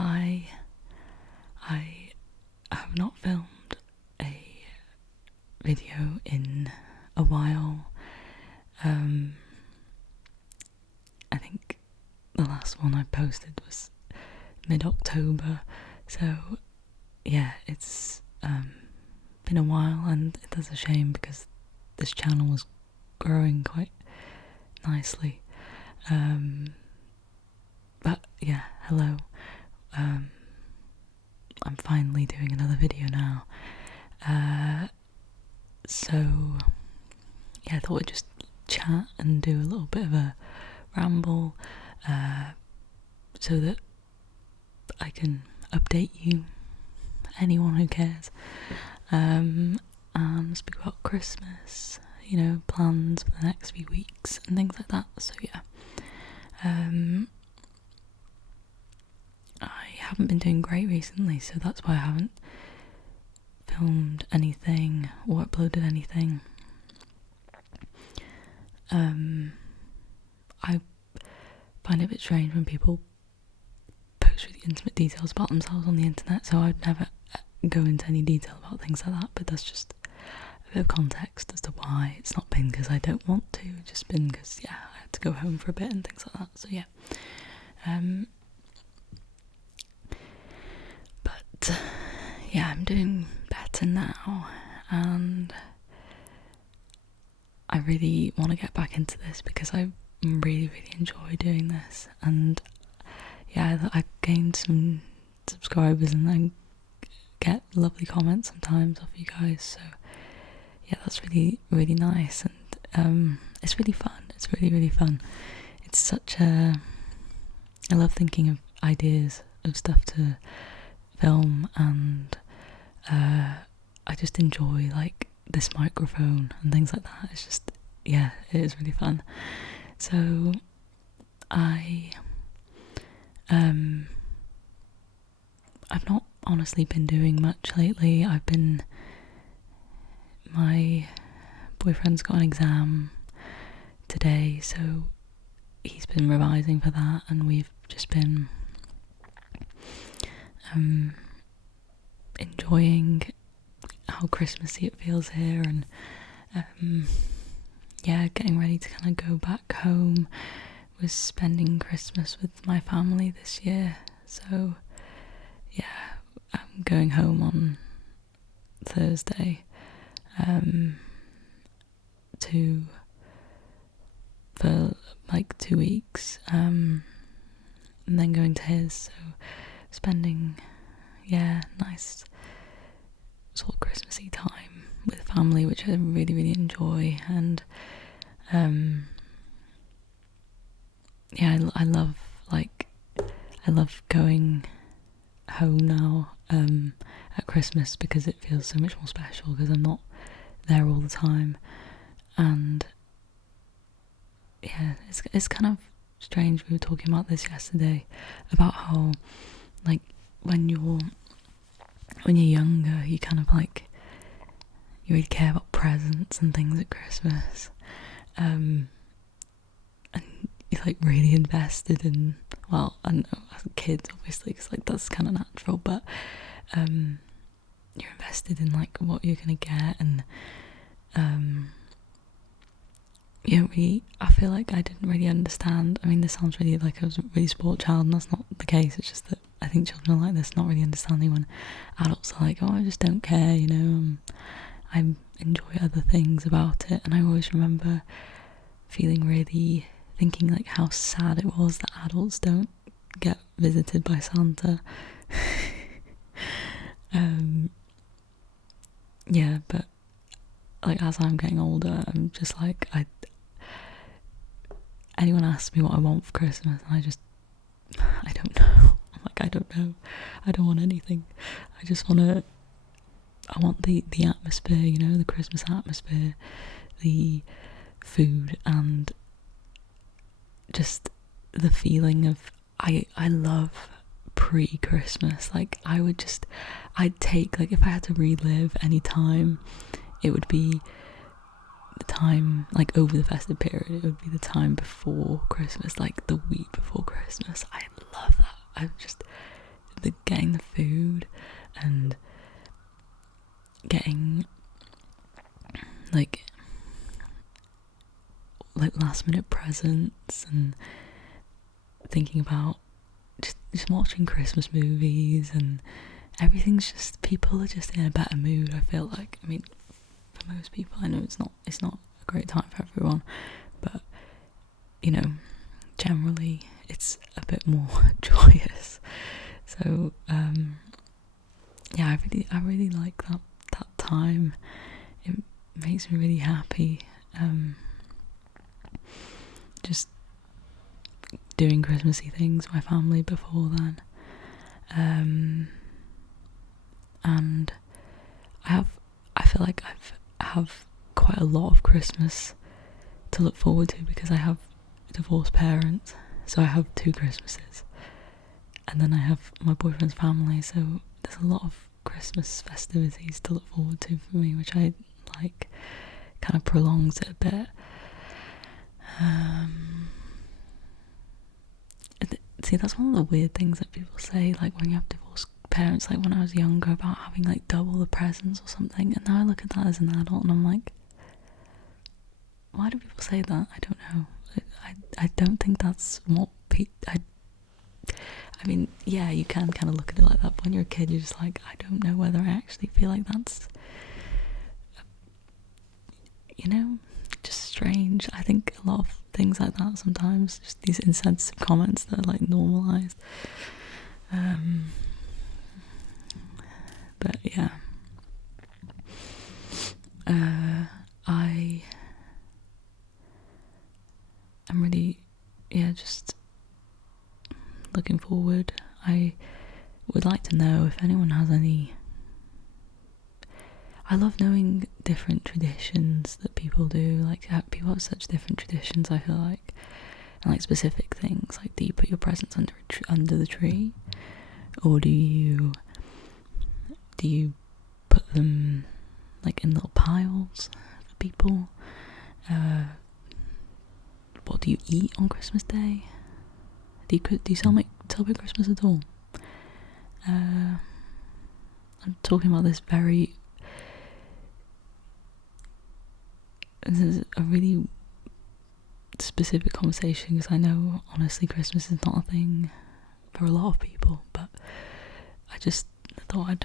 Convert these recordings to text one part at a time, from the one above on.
Hi, I have not filmed a video in a while. I think the last one I posted was mid-October, so yeah, it's been a while, and it's a shame because this channel was growing quite nicely. But yeah, hello. I'm finally doing another video now. So yeah, I thought I'd just chat and do a little bit of a ramble, so that I can update you, anyone who cares, and speak about Christmas, plans for the next few weeks and things like that. So yeah, I haven't been doing great recently, so that's why I haven't filmed anything or uploaded anything. I find it a bit strange when people post really intimate details about themselves on the internet, so I'd never go into any detail about things like that, but that's just a bit of context as to why. It's not been because I don't want to, it's just been because, yeah, I had to go home for a bit and things like that, so yeah. But yeah, I'm doing better now, and I really want to get back into this because I really enjoy doing this, and yeah, I gained some subscribers and I get lovely comments sometimes off you guys, so yeah, that's really nice, and it's really fun. It's really fun. It's such I love thinking of ideas of stuff to film, and I just enjoy like this microphone and things like that. It's just, yeah, it is really fun. So I've not honestly been doing much lately. My boyfriend's got an exam today, so he's been revising for that, and we've just been enjoying how Christmassy it feels here, and yeah, getting ready to kind of go back home. Was spending Christmas with my family this year, so yeah, I'm going home on Thursday for like 2 weeks, and then going to his, so spending, yeah, nice sort of Christmassy time with family, which I really enjoy. And yeah, I love going home now at Christmas, because it feels so much more special because I'm not there all the time. And yeah, it's kind of strange. We were talking about this yesterday, about how like when you're younger, you kind of like, you really care about presents and things at Christmas, and you're like really invested in, well, I don't know, as kids obviously, because like that's kind of natural, but you're invested in like what you're gonna get, and I feel like I didn't really understand. I mean, this sounds really like I was a really spoiled child, and that's not the case. It's just that I think children are like this, not really understanding when adults are like, oh, I just don't care, I enjoy other things about it. And I always remember thinking like how sad it was that adults don't get visited by Santa. Yeah, but like as I'm getting older, I'm just like, anyone asks me what I want for Christmas, and I don't know. I'm like, I don't know. I don't want anything. I want the atmosphere, the Christmas atmosphere, the food, and just the feeling of, I love pre-Christmas. Like I'd take, like if I had to relive any time, it would be the time, like over the festive period, it would be the time before Christmas, like the week before Christmas. I love that. I just getting the food and getting like last minute presents and thinking about just watching Christmas movies, and everything's just, people are just in a better mood, I feel like. I mean, for most people, I know it's not a great time for everyone, but you know, generally it's a bit more joyous. So yeah, I really like that time. It makes me really happy. Just doing Christmassy things with my family before then. And I feel like I have quite a lot of Christmas to look forward to, because I have divorced parents, so I have 2 Christmases, and then I have my boyfriend's family, so there's a lot of Christmas festivities to look forward to for me, which I like. Kind of prolongs it a bit. See, that's one of the weird things that people say, like when you have divorced parents, like when I was younger, about having like double the presents or something, and now I look at that as an adult and I'm like, why do people say that? I don't know. I don't think that's what I mean, yeah, you can kind of look at it like that, but when you're a kid, you're just like, I don't know whether I actually feel like that's, you know, just strange. I think a lot of things like that sometimes, just these insensitive comments that are like normalised. But yeah, I'm really, just looking forward. I would like to know if anyone has any. I love knowing different traditions that people do. Like, people have such different traditions, I feel like, and like specific things. Like, do you put your presents under the tree, or do you put them like in little piles for people? What do you eat on Christmas Day? Do you celebrate Christmas at all? I'm talking about this is a really specific conversation, because I know honestly Christmas is not a thing for a lot of people, but I just thought I'd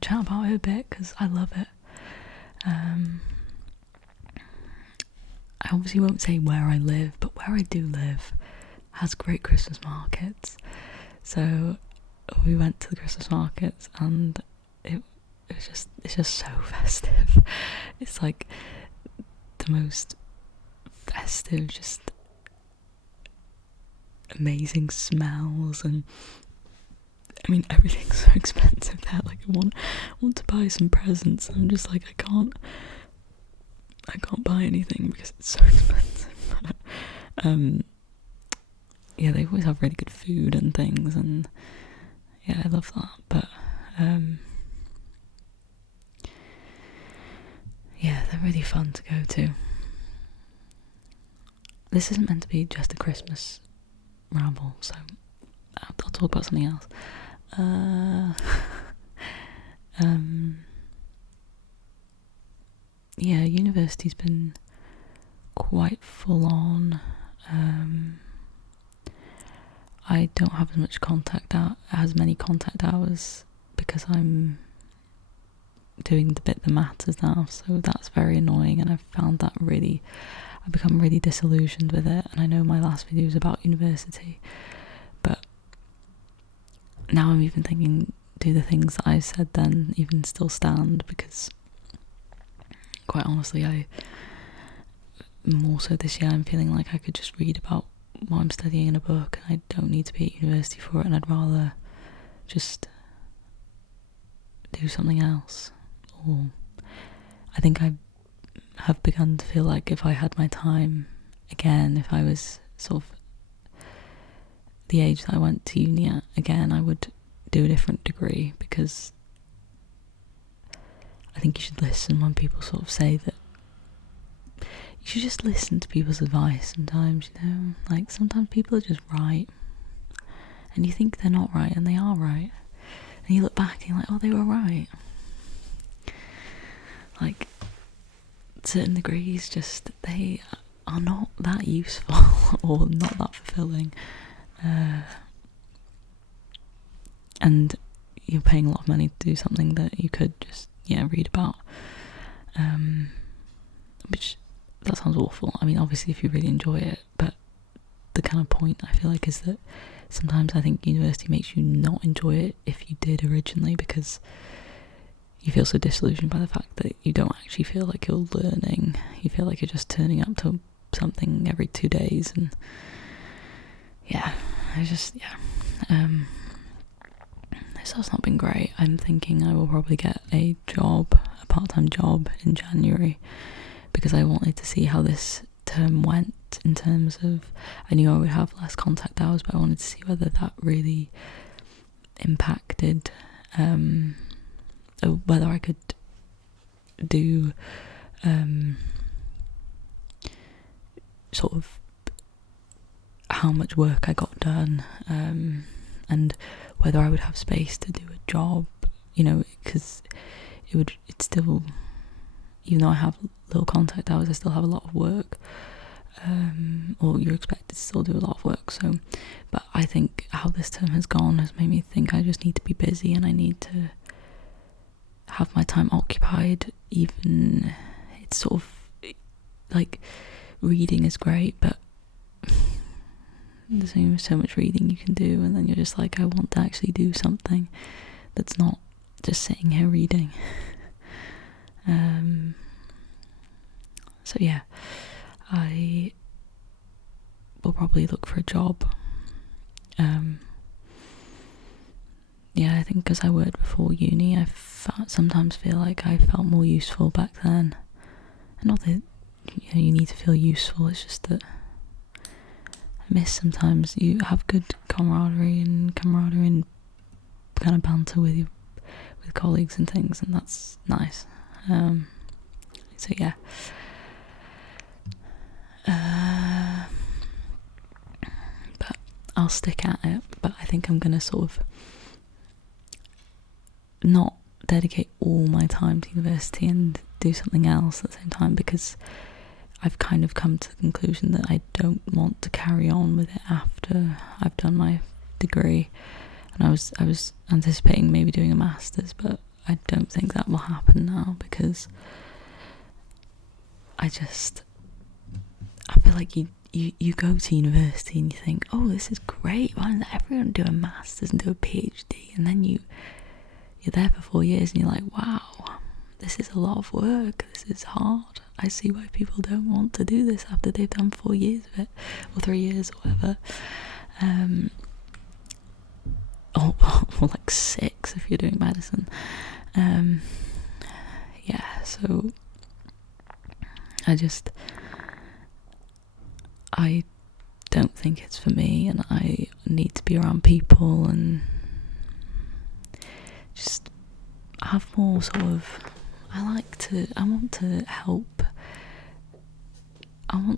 chat about it a bit, because I love it. I obviously won't say where I live, but where I do live has great Christmas markets. So we went to the Christmas markets, and it's just so festive. It's like the most festive, just amazing smells, and I mean, everything's so expensive there. Like, I want to buy some presents, and I'm just like, I can't buy anything because it's so expensive. Yeah, they always have really good food and things, and yeah, I love that. But yeah, they're really fun to go to. This isn't meant to be just a Christmas ramble, so I'll talk about something else. Yeah, university's been quite full on. I don't have as many contact hours, because I'm doing the bit that matters now, so that's very annoying, and I've become really disillusioned with it. And I know my last video was about university, but now I'm even thinking, do the things that I said then even still stand? Because quite honestly, more so this year, I'm feeling like I could just read about what I'm studying in a book, and I don't need to be at university for it, and I'd rather just do something else. Or I think I have begun to feel like if I had my time again, if I was sort of the age that I went to uni at again, I would do a different degree, because I think you should listen when people sort of say that. You should just listen to people's advice sometimes, you know? Like, sometimes people are just right, and you think they're not right, and they are right. And you look back and you're like, oh, they were right. Like, certain degrees, just, they are not that useful or not that fulfilling. And you're paying a lot of money to do something that you could just, read about. Which, that sounds awful. I mean, obviously if you really enjoy it, but the kind of point I feel like is that sometimes I think university makes you not enjoy it if you did originally, because you feel so disillusioned by the fact that you don't actually feel like you're learning. You feel like you're just turning up to something every 2 days, and so that's not been great. I'm thinking I will probably get a part-time job in January, because I wanted to see how this term went in terms of, I knew I would have less contact hours, but I wanted to see whether that really impacted, or whether I could do sort of how much work I got done, and whether I would have space to do a job, because it's still, even though I have little contact hours, I still have a lot of work, or you're expected to still do a lot of work. So, but I think how this term has gone has made me think I just need to be busy, and I need to have my time occupied. Even, it's sort of like, reading is great, but there's only so much reading you can do, and then you're just like, I want to actually do something that's not just sitting here reading. So yeah, I will probably look for a job. I think because I worked before uni, I sometimes feel like I felt more useful back then. And not that you need to feel useful, it's just that I miss sometimes you have good camaraderie and kind of banter with colleagues and things, and that's nice. So yeah. But I'll stick at it, but I think I'm gonna sort of not dedicate all my time to university and do something else at the same time, because I've kind of come to the conclusion that I don't want to carry on with it after I've done my degree. And I was anticipating maybe doing a master's, but I don't think that will happen now, because I feel like you go to university and you think, oh, this is great, why doesn't everyone do a master's and do a PhD? And then you're there for 4 years and you're like, wow, this is a lot of work, this is hard. I see why people don't want to do this after they've done 4 years of it, or 3 years, or whatever. Or like 6 if you're doing medicine. So I don't think it's for me, and I need to be around people and just have more sort of, I want to help. I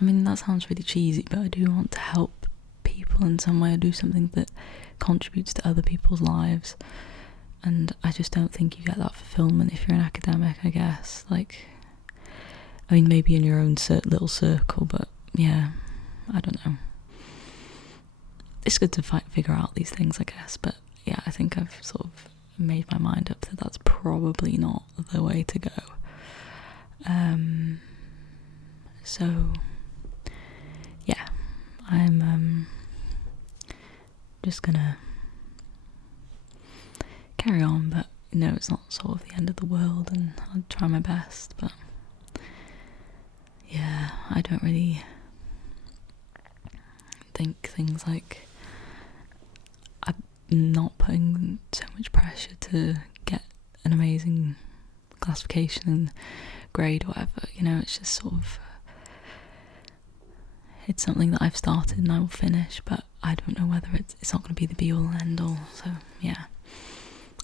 mean, that sounds really cheesy, but I do want to help people in some way, or do something that contributes to other people's lives. And I just don't think you get that fulfillment if you're an academic, I guess. Like, I mean, maybe in your own little circle, but yeah, I don't know. It's good to figure out these things, I guess, but yeah, I think I've sort of made my mind up that that's probably not the way to go. So yeah, I'm just gonna carry on, but it's not sort of the end of the world, and I'll try my best. But yeah, I don't really think things like, I'm not putting so much pressure to get an amazing classification and grade or whatever, it's just sort of, it's something that I've started and I will finish, but I don't know whether it's not going to be the be all and end all. So yeah,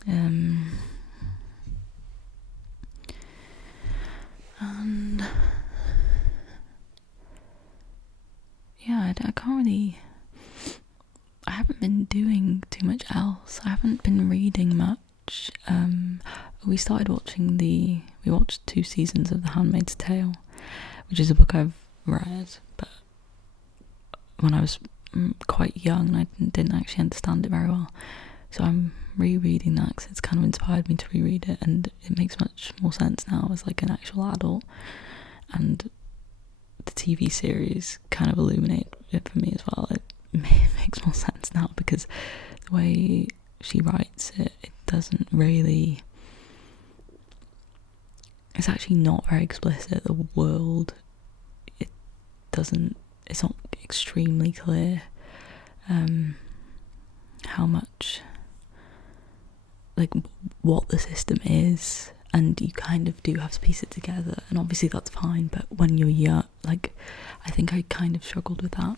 and yeah, I can't really, I haven't been doing too much else. I haven't been reading much. We watched 2 seasons of The Handmaid's Tale, which is a book I've read, but when I was quite young, I didn't actually understand it very well. So I'm rereading that because it's kind of inspired me to reread it, and it makes much more sense now as like an actual adult. And the TV series kind of illuminated it for me as well. It makes more sense now because the way she writes it, it doesn't really... It's actually not very explicit. The world, it's not extremely clear how much, like, what the system is, and you kind of do have to piece it together, and obviously that's fine, but when you're young, like, I think I kind of struggled with that,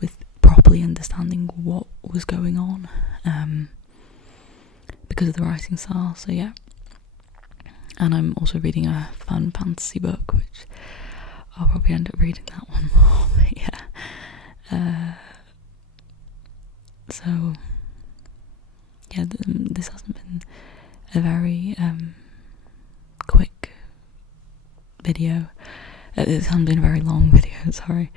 with properly understanding what was going on, because of the writing style. So yeah. And I'm also reading a fun fantasy book, which I'll probably end up reading that one more. But yeah. So yeah, this hasn't been a very quick video. This hasn't been a very long video, sorry.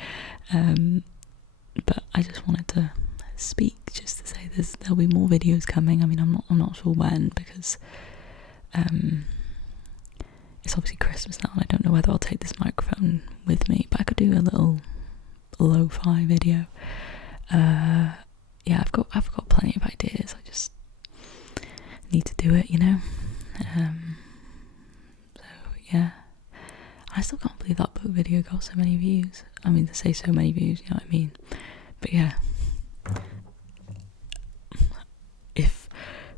But I just wanted to speak just to say there'll be more videos coming. I mean, I'm not sure when, because it's obviously Christmas now, and I don't know whether I'll take this microphone with me, but I could do a little lo-fi video. Yeah, I've got plenty of ideas. I just need to do it, you know. So yeah, I still can't believe that book video got so many views. I mean, to say so many views, you know what I mean. But yeah, if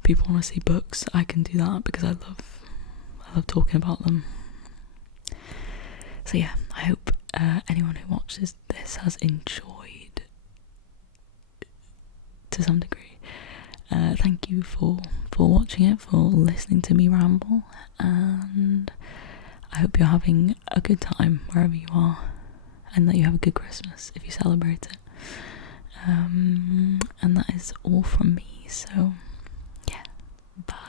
people want to see books, I can do that because I love talking about them. So yeah, I hope anyone who watches this has enjoyed to some degree. Thank you for watching it, for listening to me ramble, and I hope you're having a good time wherever you are, and that you have a good Christmas if you celebrate it. And that is all from me, so yeah, bye.